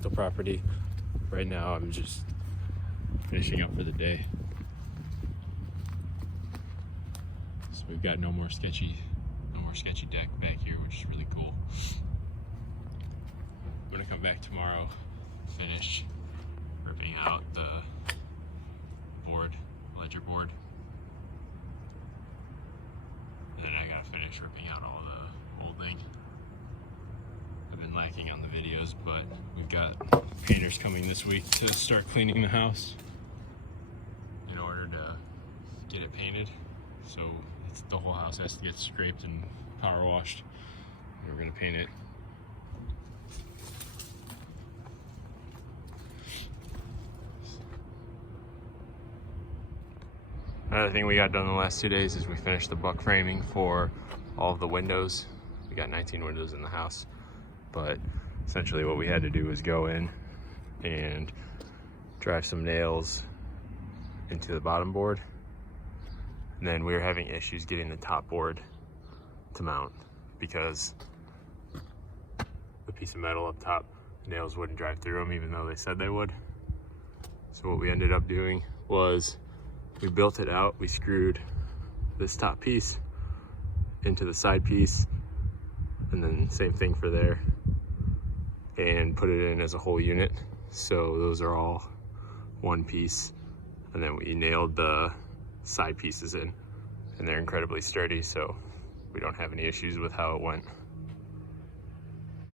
rental property. Right now I'm just finishing up for the day. So we've got no more sketchy deck back here, which is really cool. I'm gonna come back tomorrow, finish ripping out the ledger board. And then I gotta finish ripping out all the molding. I've been lacking on the videos, but we've got painters coming this week to start cleaning the house in order to get it painted. So the whole house has to get scraped and power washed. And we're gonna paint it. Another thing we got done the last 2 days is we finished the buck framing for all of the windows. We got 19 windows in the house, but essentially what we had to do was go in and drive some nails into the bottom board. And then we were having issues getting the top board to mount because the piece of metal up top, nails wouldn't drive through them even though they said they would. So what we ended up doing was we built it out. We screwed this top piece into the side piece, and then same thing for there, and put it in as a whole unit. So those are all one piece, and then we nailed the side pieces in, and they're incredibly sturdy, so we don't have any issues with how it went.